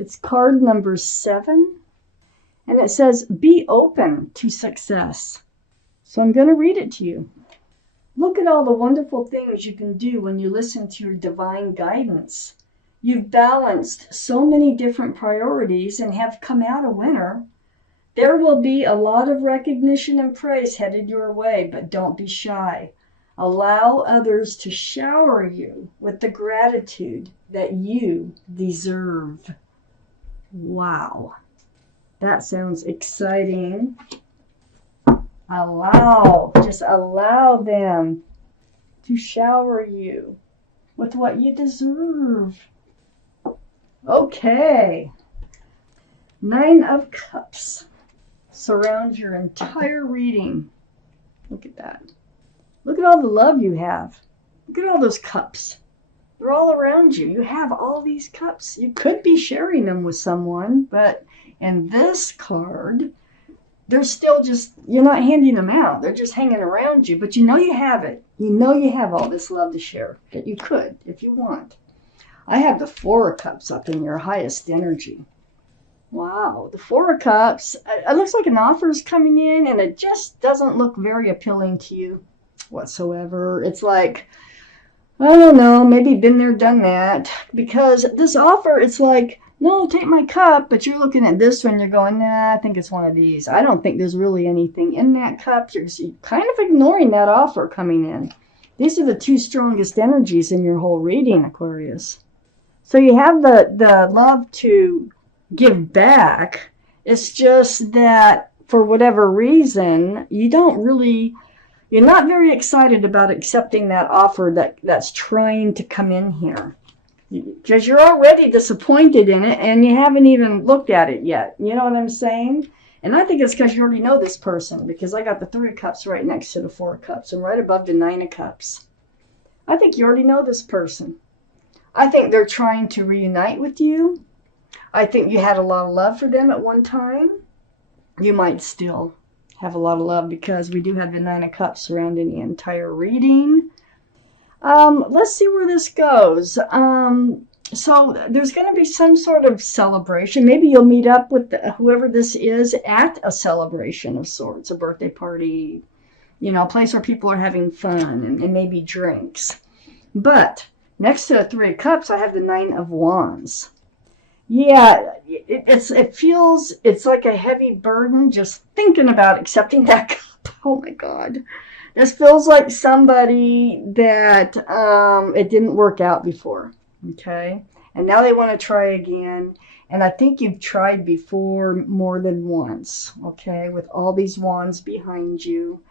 It's card number 7. And it says, be open to success. So I'm going to read it to you. Look at all the wonderful things you can do when you listen to your divine guidance. You've balanced so many different priorities and have come out a winner. There will be a lot of recognition and praise headed your way, but don't be shy. Allow others to shower you with the gratitude that you deserve. Wow. That sounds exciting. Just allow them to shower you with what you deserve. Okay. 9 of Cups surrounds your entire reading. Look at that. Look at all the love you have. Look at all those cups. They're all around you. You have all these cups. You could be sharing them with someone, but in this card, they're still just, you're not handing them out. They're just hanging around you, but you know you have it. You know you have all this love to share, that you could if you want. I have the 4 of Cups up in your highest energy. Wow, the 4 of Cups. It looks like an offer is coming in, and it just doesn't look very appealing to you whatsoever. It's like, I don't know, maybe been there, done that. Because this offer, it's like, no, take my cup, but you're looking at this one, you're going, nah, I think it's one of these. I don't think there's really anything in that cup. You're kind of ignoring that offer coming in. These are the 2 strongest energies in your whole reading, Aquarius. So you have the love to give back. It's just that for whatever reason, you're not very excited about accepting that offer that's trying to come in here. Because you're already disappointed in it and you haven't even looked at it yet. You know what I'm saying? And I think it's because you already know this person, because I got the 3 of Cups right next to the 4 of Cups and right above the 9 of Cups. I think you already know this person. I think they're trying to reunite with you. I think you had a lot of love for them at one time. You might still have a lot of love, because we do have the 9 of Cups surrounding the entire reading. Let's see where this goes. So there's going to be some sort of celebration. Maybe you'll meet up with whoever this is at a celebration of sorts, a birthday party, a place where people are having fun and maybe drinks. But next to the 3 of Cups, I have the 9 of Wands. Yeah, it feels, it's like a heavy burden just thinking about accepting that cup. Oh my God. This feels like somebody that it didn't work out before, okay? And now they want to try again. And I think you've tried before more than once, okay, with all these wands behind you.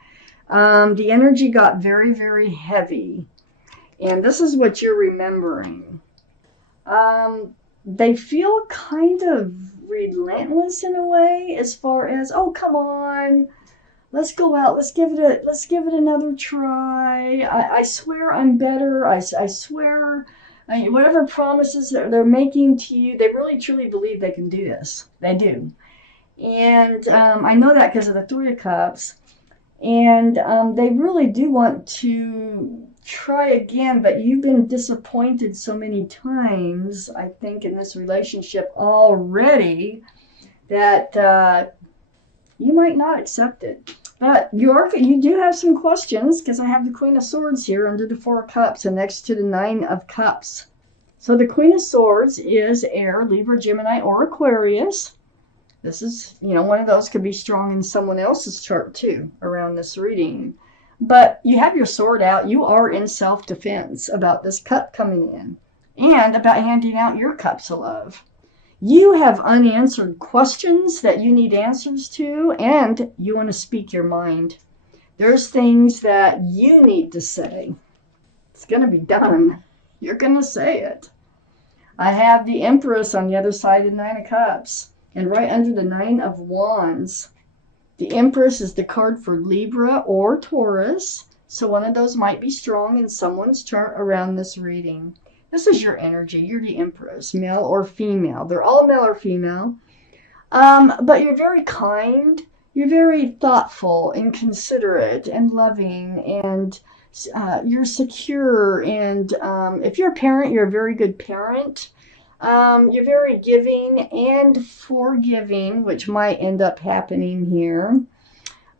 The energy got very, very heavy. And this is what you're remembering. They feel kind of relentless in a way, as far as, oh, come on. Let's go out. Let's give it another try. I swear I'm better. I swear, whatever promises they're making to you, they really truly believe they can do this. They do. And I know that because of the 3 of Cups. And they really do want to try again, but you've been disappointed so many times, I think, in this relationship already, that you might not accept it. But you do have some questions, because I have the Queen of Swords here under the 4 of Cups and next to the 9 of Cups. So the Queen of Swords is air, Libra, Gemini, or Aquarius. This is, one of those could be strong in someone else's chart too around this reading. But you have your sword out. You are in self-defense about this cup coming in and about handing out your cups of love. You have unanswered questions that you need answers to, and you want to speak your mind. There's things that you need to say. It's going to be done. You're going to say it. I have the Empress on the other side of the 9 of Cups, and right under the 9 of Wands. The Empress is the card for Libra or Taurus, so one of those might be strong in someone's chart around this reading. This is your energy. You're the Empress, male or female. They're all male or female. But you're very kind. You're very thoughtful and considerate and loving, and you're secure. And if you're a parent, you're a very good parent. You're very giving and forgiving, which might end up happening here.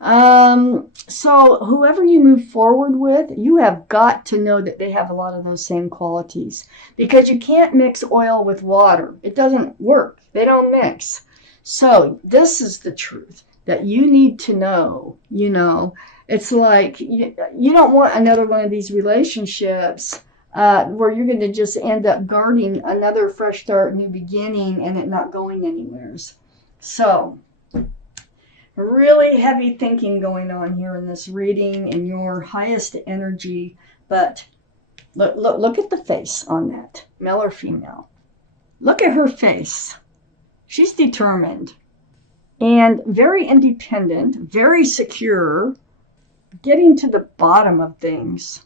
So whoever you move forward with, you have got to know that they have a lot of those same qualities, because you can't mix oil with water. It doesn't work. They don't mix. So this is the truth that you need to know. You know, it's like you don't want another one of these relationships where you're going to just end up guarding another fresh start, new beginning, and it not going anywhere. So really heavy thinking going on here in this reading in your highest energy. But look at the face on that, male or female. Look at her face. She's determined and very independent, very secure, getting to the bottom of things.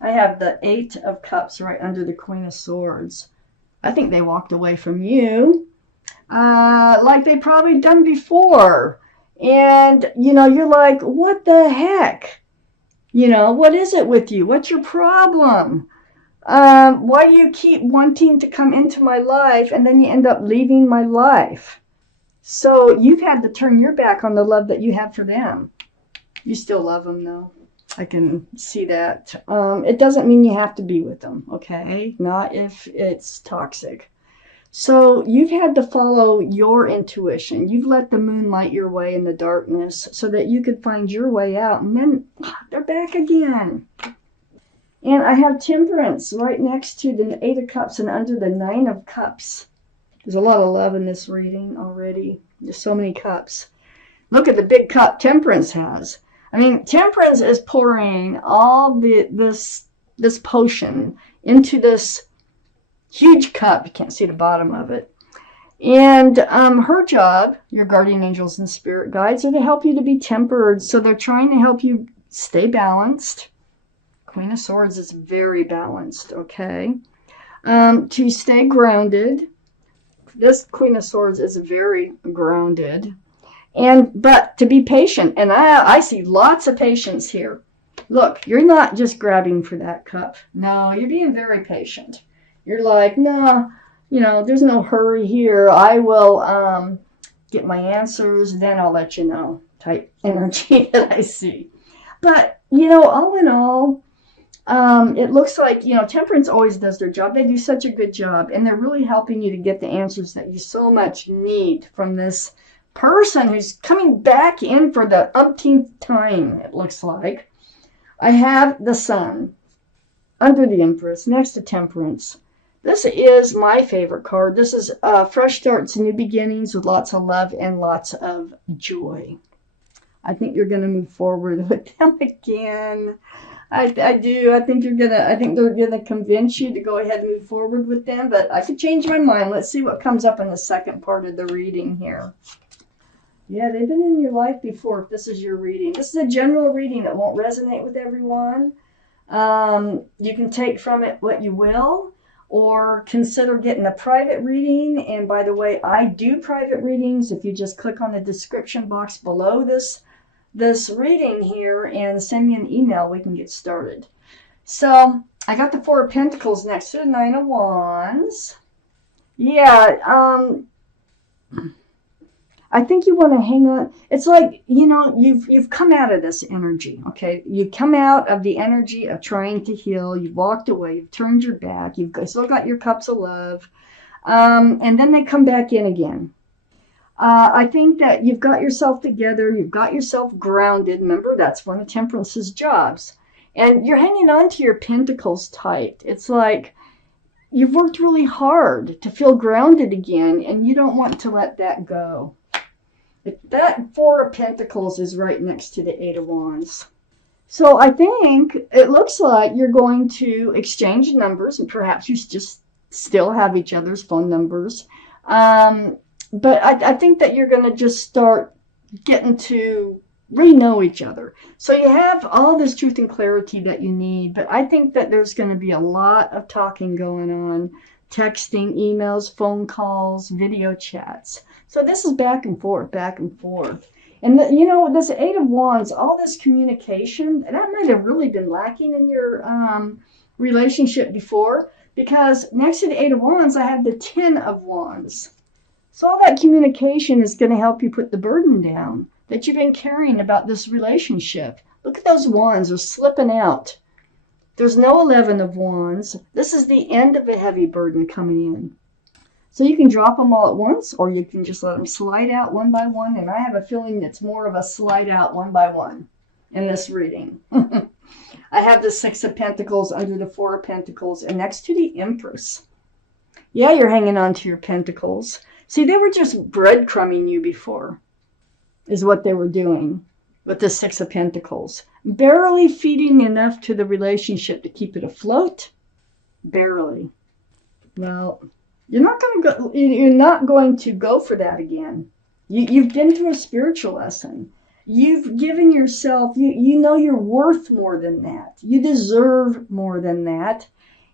I have the 8 of Cups right under the Queen of Swords. I think they walked away from you like they probably done before. And, you know, you're like, what the heck? You know, what is it with you? What's your problem? Why do you keep wanting to come into my life and then you end up leaving my life? So you've had to turn your back on the love that you have for them. You still love them, though. I can see that. It doesn't mean you have to be with them, okay? Not if it's toxic. So you've had to follow your intuition. You've let the moon light your way in the darkness so that you could find your way out. And then they're back again. And I have Temperance right next to the 8 of Cups and under the 9 of Cups. There's a lot of love in this reading already. There's so many cups. Look at the big cup Temperance has. I mean, Temperance is pouring all this potion into this huge cup. You can't see the bottom of it. And her job, your guardian angels and spirit guides, are to help you to be tempered. So they're trying to help you stay balanced. Queen of Swords is very balanced, okay? To stay grounded. This Queen of Swords is very grounded. But to be patient. And I see lots of patience here. Look, you're not just grabbing for that cup. No, you're being very patient. You're like, no, you know, there's no hurry here. I will get my answers, then I'll let you know type energy that I see. But, you know, all in all, it looks like, you know, Temperance always does their job. They do such a good job, and they're really helping you to get the answers that you so much need from this person who's coming back in for the umpteenth time, it looks like. I have the Sun under the Empress next to Temperance. This is my favorite card. This is fresh starts, new beginnings with lots of love and lots of joy. I think you're going to move forward with them again. I do. I think they're gonna convince you to go ahead and move forward with them, but I could change my mind. Let's see what comes up in the second part of the reading here. Yeah, they've been in your life before if this is your reading. This is a general reading that won't resonate with everyone. You can take from it what you will, or consider getting a private reading. And by the way, I do private readings. If you just click on the description box below this reading here and send me an email, we can get started. So I got the 4 of Pentacles next to the 9 of Wands. Yeah, I think you want to hang on. It's like, you know, you've come out of this energy, okay? You come out of the energy of trying to heal. You've walked away. You've turned your back. You've still got your cups of love. And then they come back in again. I think that you've got yourself together. You've got yourself grounded. Remember, that's one of Temperance's jobs. And you're hanging on to your pentacles tight. It's like you've worked really hard to feel grounded again, and you don't want to let that go. That 4 of Pentacles is right next to the 8 of Wands. So I think it looks like you're going to exchange numbers, and perhaps you just still have each other's phone numbers. But I think that you're going to just start getting to really know each other. So you have all this truth and clarity that you need, but I think that there's going to be a lot of talking going on, texting, emails, phone calls, video chats. So this is back and forth, back and forth. And, you know, this 8 of Wands, all this communication, that might have really been lacking in your relationship before. because next to the Eight of Wands, I have the Ten of Wands. So all that communication is going to help you put the burden down that you've been carrying about this relationship. Look at those wands, they're slipping out. There's no 11 of Wands. This is the end of a heavy burden coming in. So you can drop them all at once, or you can just let them slide out one by one. And I have a feeling it's more of a slide out one by one in this reading. I have the Six of Pentacles under the Four of Pentacles and next to the Empress. Yeah, you're hanging on to your pentacles. See, they were just breadcrumbing you before, is what they were doing with the Six of Pentacles. Barely feeding enough to the relationship to keep it afloat. Barely. Well, you're not going to go for that again. You've been through a spiritual lesson. You've given yourself, you know you're worth more than that. You deserve more than that.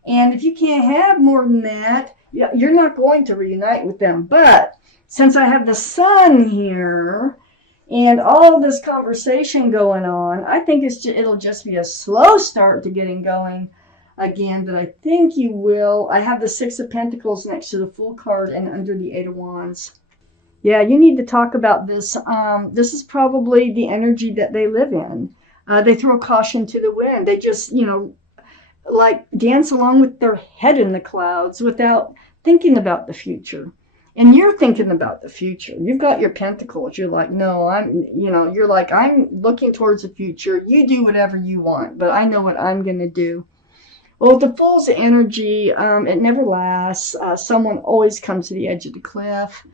And if you can't have more than that, you're not going to reunite with them. But since I have the Sun here and all this conversation going on, I think it'll just be a slow start to getting going again, but I think you will. I have the Six of Pentacles next to the Fool card and under the Eight of Wands. Yeah, you need to talk about this. This is probably the energy that they live in. They throw caution to the wind. They just, like dance along with their head in the clouds without thinking about the future. And you're thinking about the future. You've got your pentacles. You're like, no, you're like, I'm looking towards the future. You do whatever you want, but I know what I'm going to do. Well, the Fool's energy, it never lasts. Someone always comes to the edge of the cliff.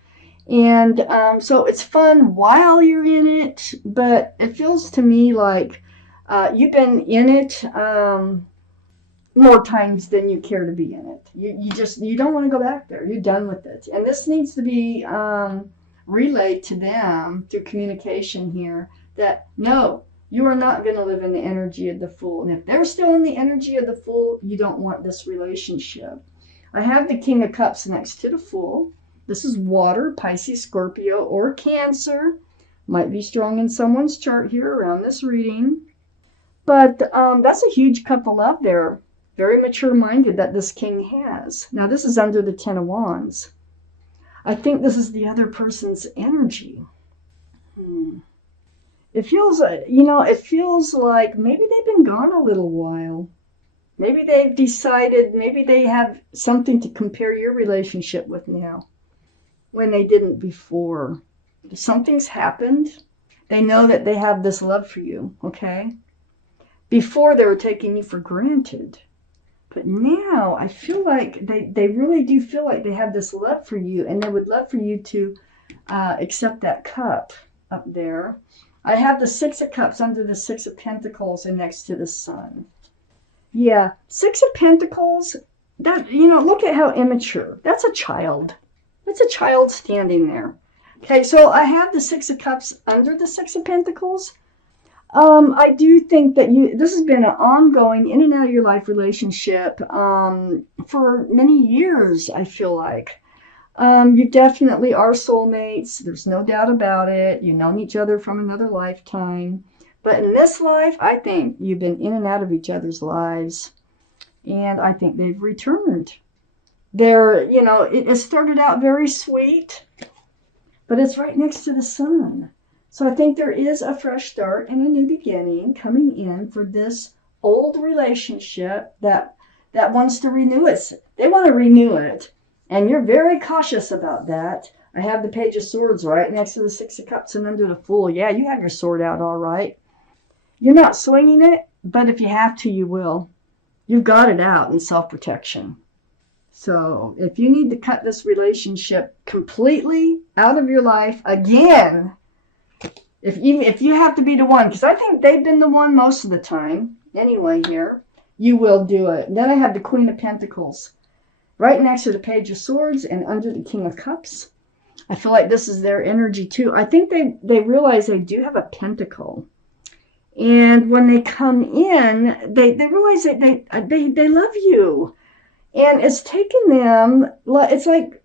And so it's fun while you're in it, but it feels to me like you've been in it more times than you care to be in it. You don't want to go back there. You're done with it. And this needs to be relayed to them through communication here that no, you are not going to live in the energy of the Fool. And if they're still in the energy of the Fool, you don't want this relationship. I have the King of Cups next to the Fool. This is water, Pisces, Scorpio, or Cancer. Might be strong in someone's chart here around this reading. But that's a huge cup of love there. Very mature-minded that this king has. Now, this is under the Ten of Wands. I think this is the other person's energy. It feels, it feels like maybe they've been gone a little while. Maybe they've decided, maybe they have something to compare your relationship with now when they didn't before. Something's happened. They know that they have this love for you, okay? Before they were taking you for granted. But now I feel like they really do feel like they have this love for you, and they would love for you to accept that cup up there. I have the Six of Cups under the Six of Pentacles and next to the Sun. Yeah, Six of Pentacles, that, look at how immature. That's a child. That's a child standing there. Okay, so I have the Six of Cups under the Six of Pentacles. I do think that this has been an ongoing in and out of your life relationship for many years, I feel like. You definitely are soulmates. There's no doubt about it. You've known each other from another lifetime. But in this life, I think you've been in and out of each other's lives. And I think they've returned. It started out very sweet, but it's right next to the Sun. So I think there is a fresh start and a new beginning coming in for this old relationship that wants to renew it. They want to renew it. And you're very cautious about that. I have the Page of Swords right next to the Six of Cups and under the Fool. Yeah, you have your sword out all right. You're not swinging it, but if you have to, you will. You've got it out in self-protection. So if you need to cut this relationship completely out of your life again, if you have to be the one, because I think they've been the one most of the time, anyway here, you will do it. And then I have the Queen of Pentacles right next to the Page of Swords and under the King of Cups. I feel like this is their energy too. I think they realize they do have a pentacle. And when they come in, they realize that they love you. And it's taken them, it's like,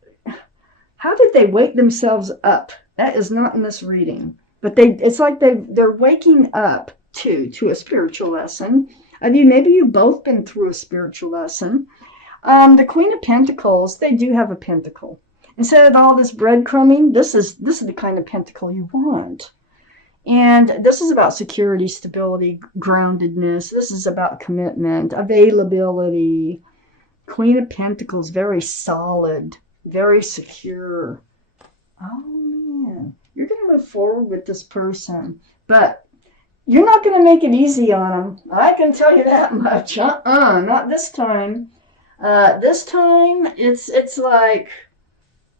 how did they wake themselves up? That is not in this reading. But it's like they're waking up to a spiritual lesson. I mean, maybe you've both been through a spiritual lesson. The Queen of Pentacles, they do have a pentacle. Instead of all this breadcrumbing, this is the kind of pentacle you want. And this is about security, stability, groundedness. This is about commitment, availability. Queen of Pentacles, very solid, very secure. Oh man, you're going to move forward with this person, but you're not going to make it easy on them. I can tell you that much. Not this time. This time, it's like,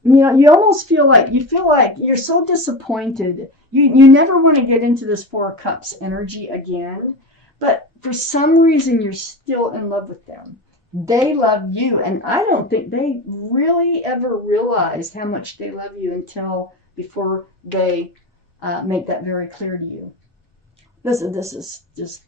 you almost feel like you're so disappointed. You never want to get into this Four of Cups energy again, but for some reason you're still in love with them. They love you, and I don't think they really ever realized how much they love you until before they make that very clear to you. This is just,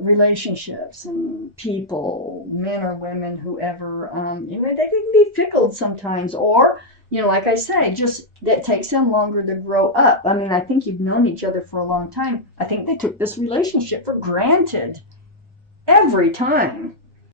relationships and people, men or women, whoever, they can be fickle sometimes, or, like I say, just it takes them longer to grow up. I mean, I think you've known each other for a long time. I think they took this relationship for granted every time.